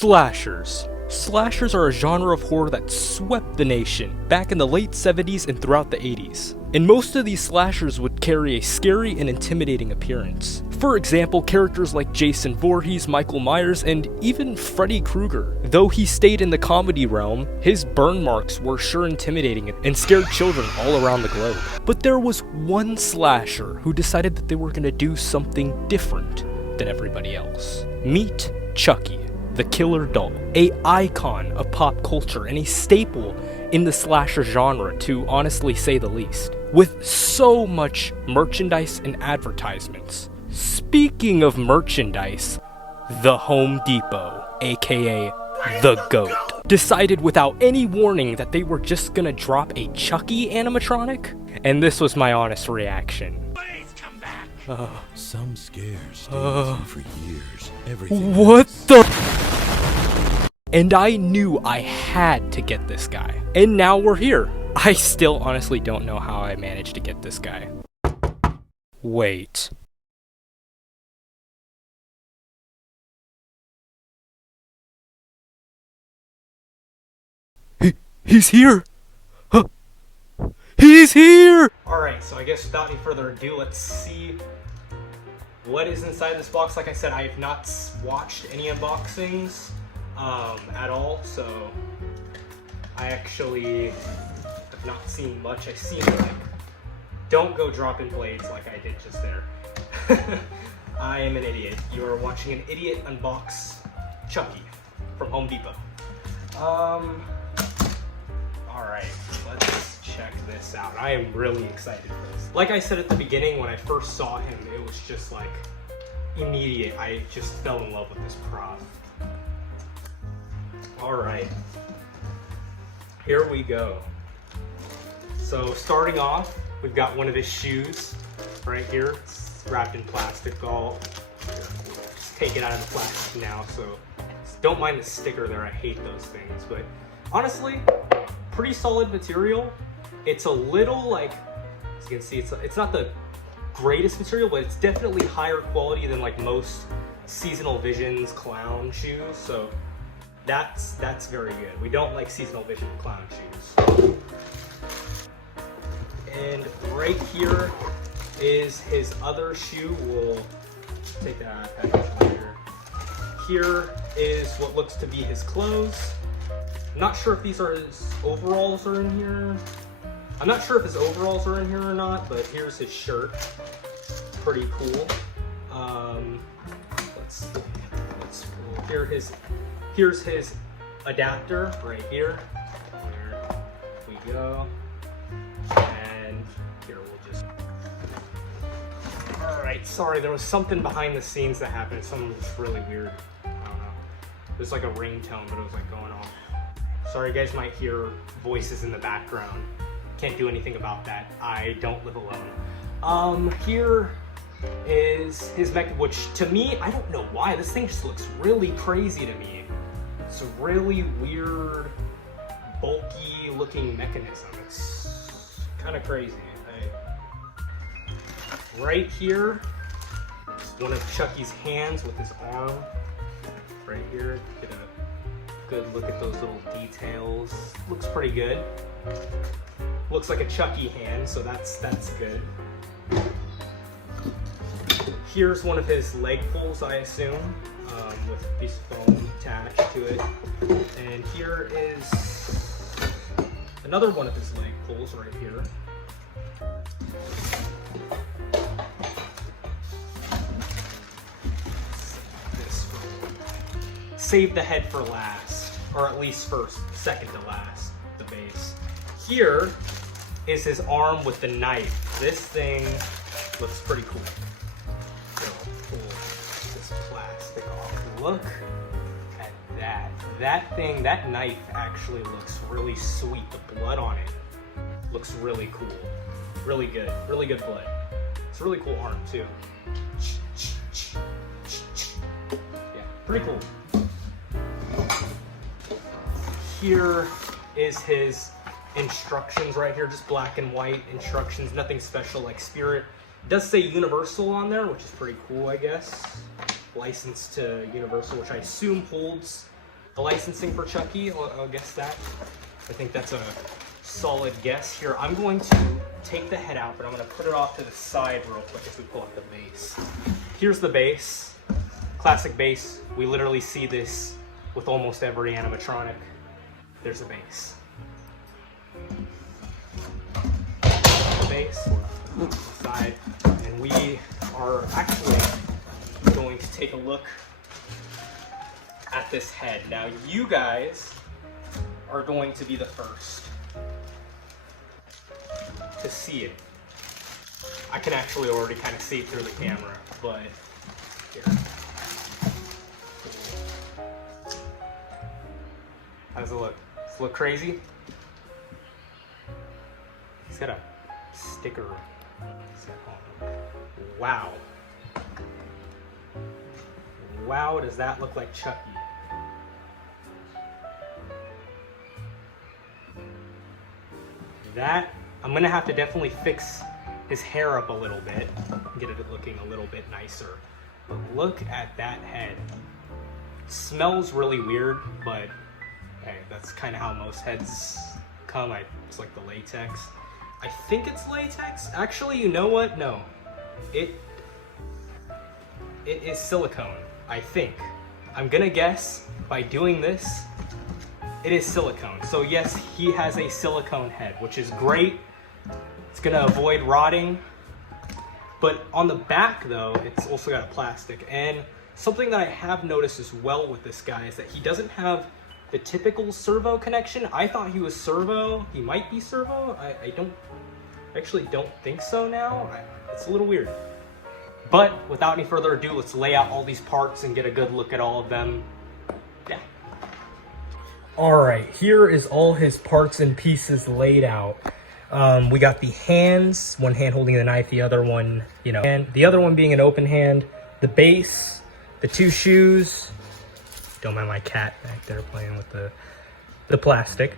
Slashers. Slashers are a genre of horror that swept the nation back in the late 70s and throughout the 80s. And most of these slashers would carry a scary and intimidating appearance. For example, characters like Jason Voorhees, Michael Myers, and even Freddy Krueger. Though he stayed in the comedy realm, his burn marks were sure intimidating and scared children all around the globe. But there was one slasher who decided that they were going to do something different than everybody else. Meet Chucky, the killer doll, an icon of pop culture and a staple in the slasher genre, to honestly say the least. With so much merchandise and advertisements. Speaking of merchandise, the Home Depot, aka the GOAT, decided without any warning that they were just gonna drop a Chucky animatronic, and this was my honest reaction. Please come back. Some scares stay with you for years. What the? And I knew I had to get this guy. And now we're here. I still honestly don't know how I managed to get this guy. Wait. He's here! Huh. He's here! Alright, so I guess without any further ado, let's see what is inside this box. Like I said, I have not watched any unboxings at all, so I actually have not seen much. I seen like, don't go dropping blades like I did just there. I am an idiot. You are watching an idiot unbox Chucky from Home Depot. Alright, let's check this out. I am really excited for this. Like I said at the beginning, when I first saw him, it was just like immediate. I just fell in love with this prop. Alright, here we go. So starting off, we've got one of his shoes right here. It's wrapped in plastic. I'll just take it out of the plastic now, so don't mind the sticker there. I hate those things, but honestly, pretty solid material. It's a little like, as you can see, it's not the greatest material, but it's definitely higher quality than like most Seasonal Visions clown shoes. So that's very good. We don't like Seasonal Vision clown shoes. And right here is his other shoe. We'll take that out of the package later. Here is what looks to be his clothes. I'm not sure if these are his overalls are in here. I'm not sure if his overalls are in here or not, but here's his shirt. Pretty cool. Here's his adapter right here. There we go. And here we'll just. Alright, sorry, there was something behind the scenes that happened. Something was really weird. I don't know. It was like a ringtone, but it was like going off. Sorry, you guys might hear voices in the background. Can't do anything about that. I don't live alone. Here is his mech, which to me, I don't know why, this thing just looks really crazy to me. It's a really weird, bulky looking mechanism. It's kind of crazy. Right here is one of Chucky's hands with his arm. Right here, get a good look at those little details. Looks pretty good. Looks like a Chucky hand, so that's good. Here's one of his leg pulls, I assume, with a piece of foam attached to it. And here is another one of his leg pulls right here. Save the head for last, or at least first, second to last, the base. Here is his arm with the knife. This thing looks pretty cool. Pull this plastic off. Look at that. That thing, that knife actually looks really sweet. The blood on it looks really cool. Really good blood. It's a really cool arm too. Yeah, pretty cool. Here is his instructions right here, just black and white instructions, nothing special like Spirit. It does say Universal on there, which is pretty cool, I guess. Licensed to Universal, which I assume holds the licensing for Chucky. I'll guess that. I think that's a solid guess. Here, I'm going to take the head out, but I'm going to put it off to the side real quick as we pull out the base. Here's the base. Classic base. We literally see this with almost every animatronic. There's a base. The base, the side, and we are actually going to take a look at this head. Now, you guys are going to be the first to see it. I can actually already kind of see it through the camera, but here. How does it look? Does it look crazy? He's got a sticker. Wow. Wow, does that look like Chucky? That, I'm gonna have to definitely fix his hair up a little bit, get it looking a little bit nicer. But look at that head. It smells really weird, but hey, that's kind of how most heads come. It's like the latex. I think it's latex. Actually, you know what? No, it is silicone. I think. I'm gonna guess by doing this, it is silicone. So yes, he has a silicone head, which is great. It's gonna avoid rotting. But on the back though, it's also got a plastic. And something that I have noticed as well with this guy is that he doesn't have the typical servo connection. I thought he was servo. He might be servo. I actually don't think so now. It's a little weird. But without any further ado, let's lay out all these parts and get a good look at all of them. Yeah. All right, here is all his parts and pieces laid out. We got the hands, one hand holding the knife, the other one, and the other one being an open hand, the base, the two shoes. Don't mind my cat back there playing with the plastic.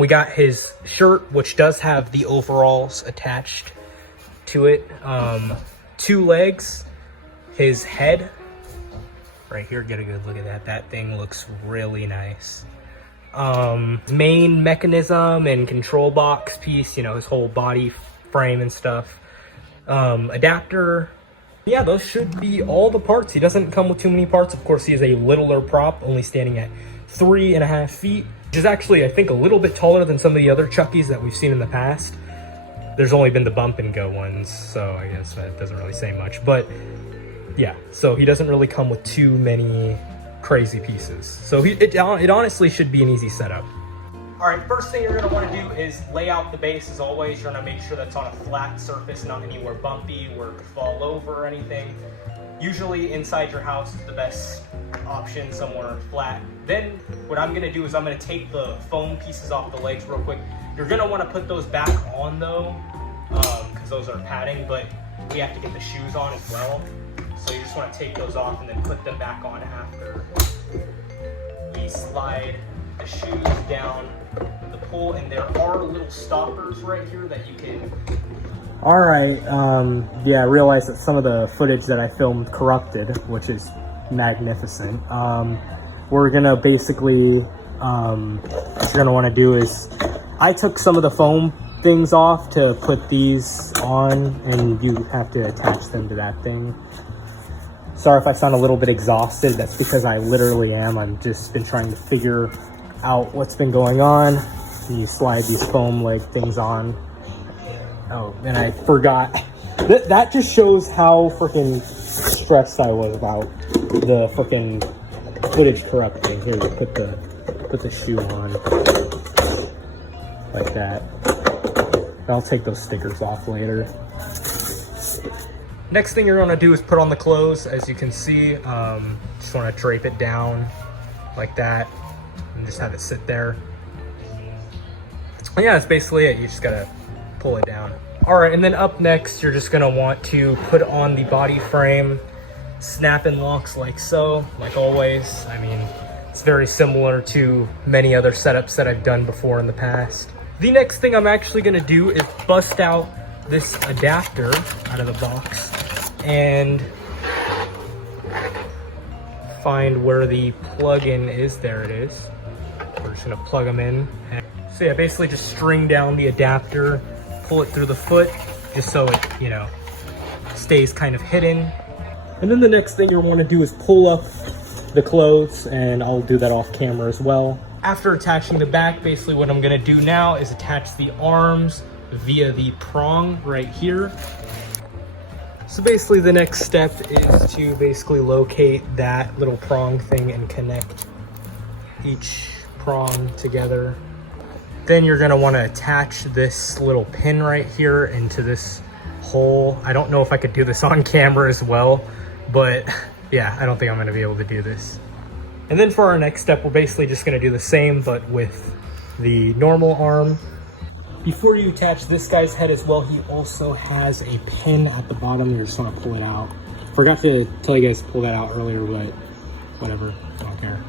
We got his shirt, which does have the overalls attached to it. Two legs, his head, right here, get a good look at that. That thing looks really nice. Main mechanism and control box piece, his whole body frame and stuff. Adapter. Yeah, those should be all the parts. He doesn't come with too many parts. Of course, he is a littler prop, only standing at 3.5 feet, which is actually, I think, a little bit taller than some of the other Chuckies that we've seen in the past. There's only been the bump and go ones, so I guess that doesn't really say much. But yeah, so he doesn't really come with too many crazy pieces. So it honestly should be an easy setup. All right, first thing you're gonna wanna do is lay out the base as always. You're gonna make sure that's on a flat surface, not anywhere bumpy where it could fall over or anything. Usually inside your house is the best option, somewhere flat. Then what I'm gonna do is I'm gonna take the foam pieces off the legs real quick. You're gonna wanna put those back on though, because those are padding, but we have to get the shoes on as well. So you just wanna take those off and then put them back on after. We slide the shoes down the pull, and there are little stoppers right here that you can. All right, yeah, I realized that some of the footage that I filmed corrupted, which is magnificent. We're gonna basically, what you're gonna wanna do is, I took some of the foam things off to put these on, and you have to attach them to that thing. Sorry if I sound a little bit exhausted, that's because I literally am. I've just been trying to figure out what's been going on. You slide these foam leg things on. Oh, and I forgot. That just shows how freaking stressed I was about the freaking footage corrupting. Here, you put the shoe on like that. I'll take those stickers off later. Next thing you're gonna do is put on the clothes. As you can see, just wanna drape it down like that and just have it sit there. And yeah, that's basically it. You just gotta pull it down. All right, and then up next, you're just gonna want to put on the body frame, snap and locks like so, like always. I mean, it's very similar to many other setups that I've done before in the past. The next thing I'm actually gonna do is bust out this adapter out of the box and find where the plug-in is. There it is. We're just gonna plug them in. So yeah, basically just string down the adapter, pull it through the foot, just so it, you know, stays kind of hidden. And then the next thing you'll want to do is pull up the clothes, and I'll do that off camera as well. After attaching the back, basically what I'm gonna do now is attach the arms via the prong right here. So basically the next step is to basically locate that little prong thing and connect each prong together. Then you're gonna wanna attach this little pin right here into this hole. I don't know if I could do this on camera as well, but yeah, I don't think I'm gonna be able to do this. And then for our next step, we're basically just gonna do the same, but with the normal arm. Before you attach this guy's head as well, he also has a pin at the bottom. You're just gonna pull it out. Forgot to tell you guys to pull that out earlier, but whatever, I don't care.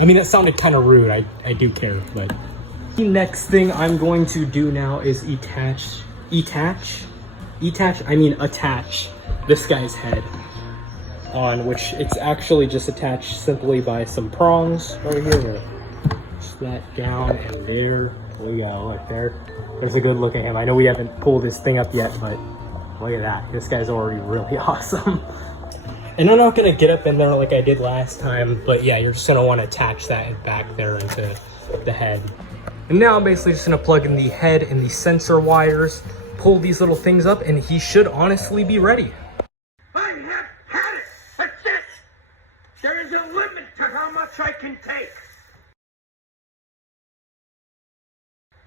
I mean, that sounded kind of rude. I do care, but. The next thing I'm going to do now is attach this guy's head on, which it's actually just attached simply by some prongs right here. Just that down, and there we go. Look there. There's a good look at him. I know we haven't pulled this thing up yet, but look at that. This guy's already really awesome. And I'm not gonna get up in there like I did last time, but yeah, you're just gonna want to attach that back there into the head. And now I'm basically just gonna plug in the head and the sensor wires, pull these little things up, and he should honestly be ready. I have had it. That's it. There is a limit to how much I can take.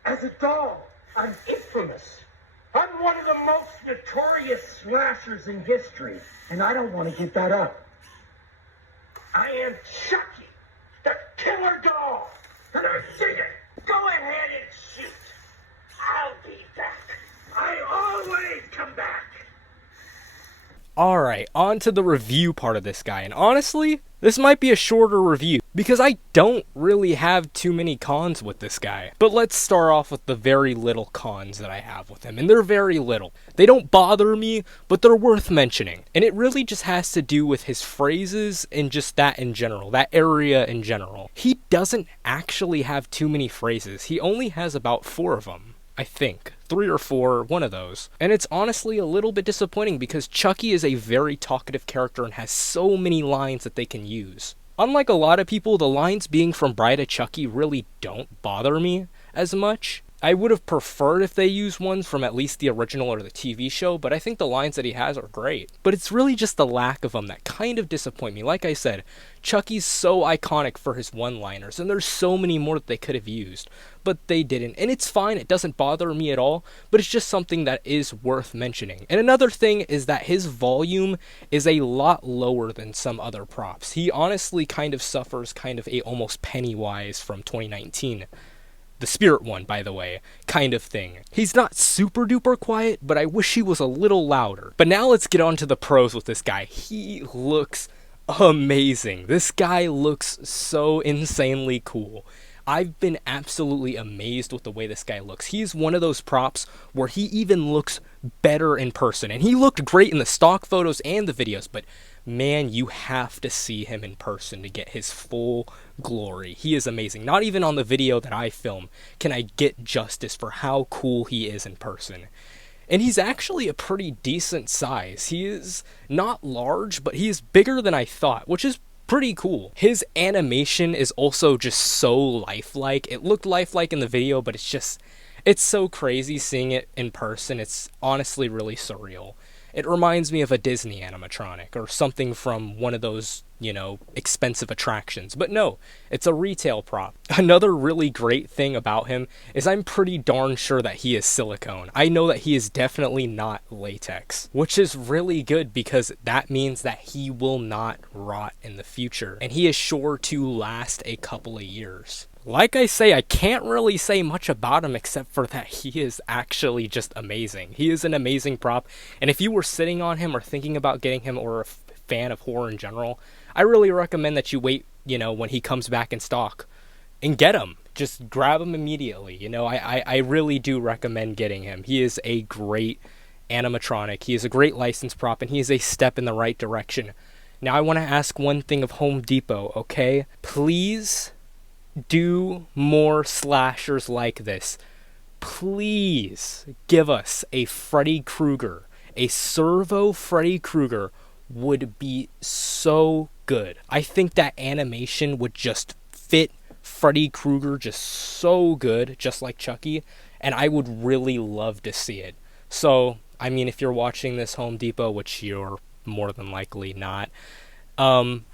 As a dog, I'm infamous. I'm one of the most notorious slashers in history, and I don't want to give that up. I am Chucky, the killer dog, and I see it. Go ahead and shoot. I'll be back. I always come back. Alright, on to the review part of this guy, and honestly, this might be a shorter review, because I don't really have too many cons with this guy. But let's start off with the very little cons that I have with him, and they're very little. They don't bother me, but they're worth mentioning. And it really just has to do with his phrases and just that in general, that area in general. He doesn't actually have too many phrases. He only has about 4 of them. I think. 3 or 4, one of those. And it's honestly a little bit disappointing because Chucky is a very talkative character and has so many lines that they can use. Unlike a lot of people, the lines being from Bride of Chucky really don't bother me as much. I would have preferred if they used ones from at least the original or the TV show, but I think the lines that he has are great. But it's really just the lack of them that kind of disappoint me. Like I said, Chucky's so iconic for his one-liners, and there's so many more that they could have used, but they didn't. And it's fine, it doesn't bother me at all, but it's just something that is worth mentioning. And another thing is that his volume is a lot lower than some other props. He honestly kind of suffers kind of a almost Pennywise from 2019. The spirit one, by the way, kind of thing. He's not super duper quiet, but I wish he was a little louder. But now let's get on to the pros with this guy. He looks amazing. This guy looks so insanely cool. I've been absolutely amazed with the way this guy looks. He's one of those props where he even looks better in person. And he looked great in the stock photos and the videos, but man, you have to see him in person to get his full glory. He is amazing. Not even on the video that I film can I get justice for how cool he is in person. And he's actually a pretty decent size. He is not large, but he is bigger than I thought, which is pretty cool. His animation is also just so lifelike. It looked lifelike in the video, but it's so crazy seeing it in person. It's honestly really surreal. It reminds me of a Disney animatronic or something from one of those, you know, expensive attractions. But no, it's a retail prop. Another really great thing about him is I'm pretty darn sure that he is silicone. I know that he is definitely not latex, which is really good because that means that he will not rot in the future. And he is sure to last a couple of years. Like I say, I can't really say much about him except for that he is actually just amazing. He is an amazing prop, and if you were sitting on him or thinking about getting him or a fan of horror in general, I really recommend that you wait, you know, when he comes back in stock and get him. Just grab him immediately. You know, I really do recommend getting him. He is a great animatronic. He is a great licensed prop, and he is a step in the right direction. Now I want to ask one thing of Home Depot, okay? Please do more slashers like this. Please give us a Freddy Krueger. A servo Freddy Krueger would be so good. I think that animation would just fit Freddy Krueger just so good, just like Chucky, and I would really love to see it. So, I mean, if you're watching this, Home Depot, which you're more than likely not,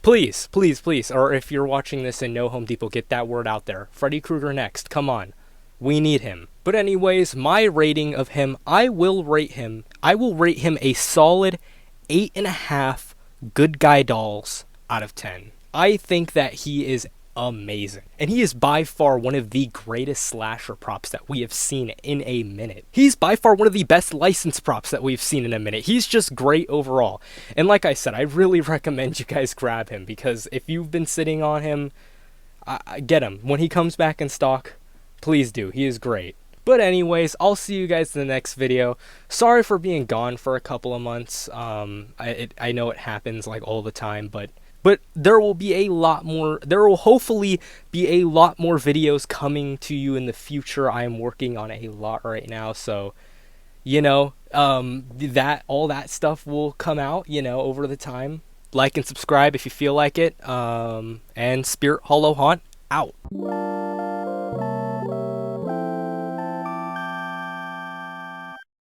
please, please, please, or if you're watching this and no Home Depot, get that word out there. Freddy Krueger next, come on. We need him. But anyways, my rating of him, I will rate him a solid 8.5 good guy dolls out of 10. I think that he is amazing. And he is by far one of the greatest slasher props that we have seen in a minute. He's by far one of the best licensed props that we've seen in a minute. He's just great overall. And like I said, I really recommend you guys grab him, because if you've been sitting on him, get him. When he comes back in stock, please do. He is great. But anyways, I'll see you guys in the next video. Sorry for being gone for a couple of months. I know it happens like all the time, but there will be a lot more. There will hopefully be a lot more videos coming to you in the future. I am working on a lot right now, so you know, that all that stuff will come out, you know, over the time. Like and subscribe if you feel like it. And Spirit Hollow Haunt out.